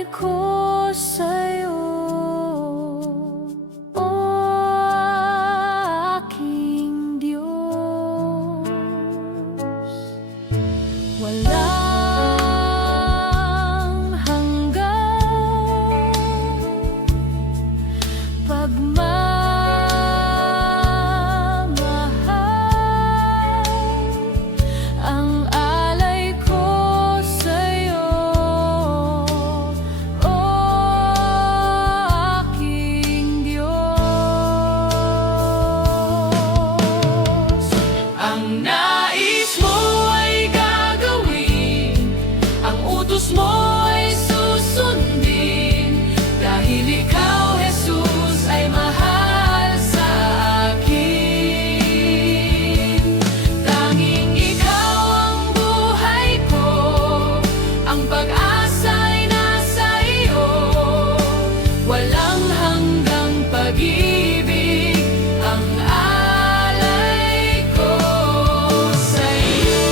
alay ko sa'yo, o aking Diyos. Walang hanggang pagmamahal ang alay ko sa'yo, o aking Diyos. Ang nais mo ay gagawin, ang utos mo ay susundin, dahil ikaw, Jesus, ay mahal sa akin. Tanging ikaw ang buhay ko, ang pag-asa ay nasa iyo. Walang hanggang pag-ibig ang alay ko sa'yo.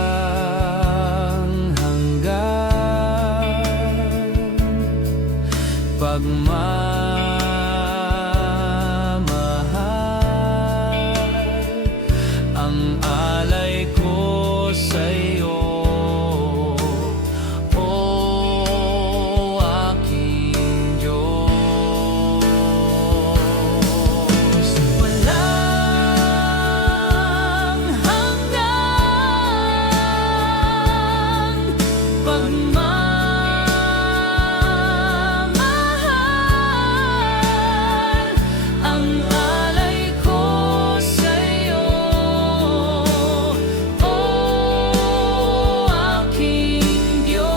Walang hanggan pagmamahal ang alay ko sa'yo, o aking Diyos. Walang hanggang pagmamahal ang alay ko sa'yo, o aking Diyos.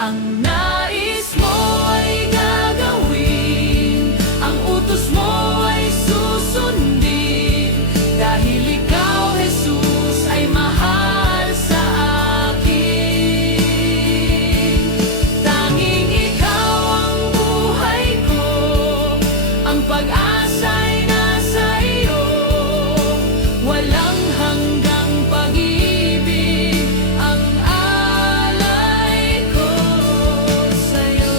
Ang nais mo ay gagawin, ang utos mo ay susundin, dahil ikaw, Jesus, ay mahal sa akin. Tanging ikaw ang buhay ko, ang pag-asa ay nasa iyo. Walang hanggang pag-ibig ang alay ko sa'yo.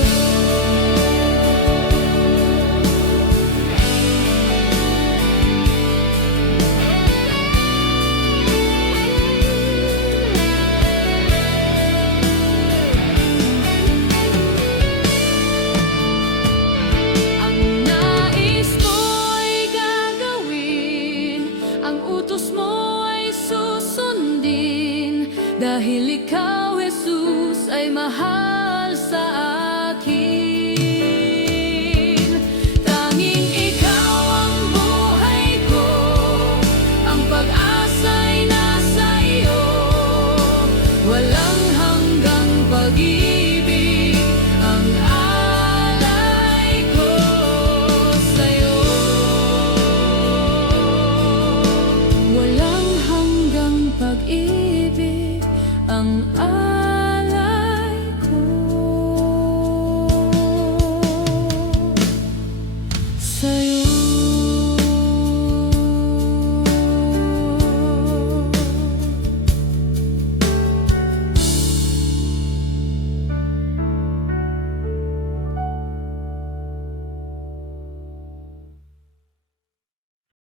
Ang nais mo ay gagawin, ang utos mo ay susundin, dahil ikaw, Jesus, ay mahal sa akin. Tanging ikaw ang buhay ko, ang pag-asa ay nasa iyo. Walang hanggang pag-ibig ang alay ko sa'yo. Walang hanggang pag-ibig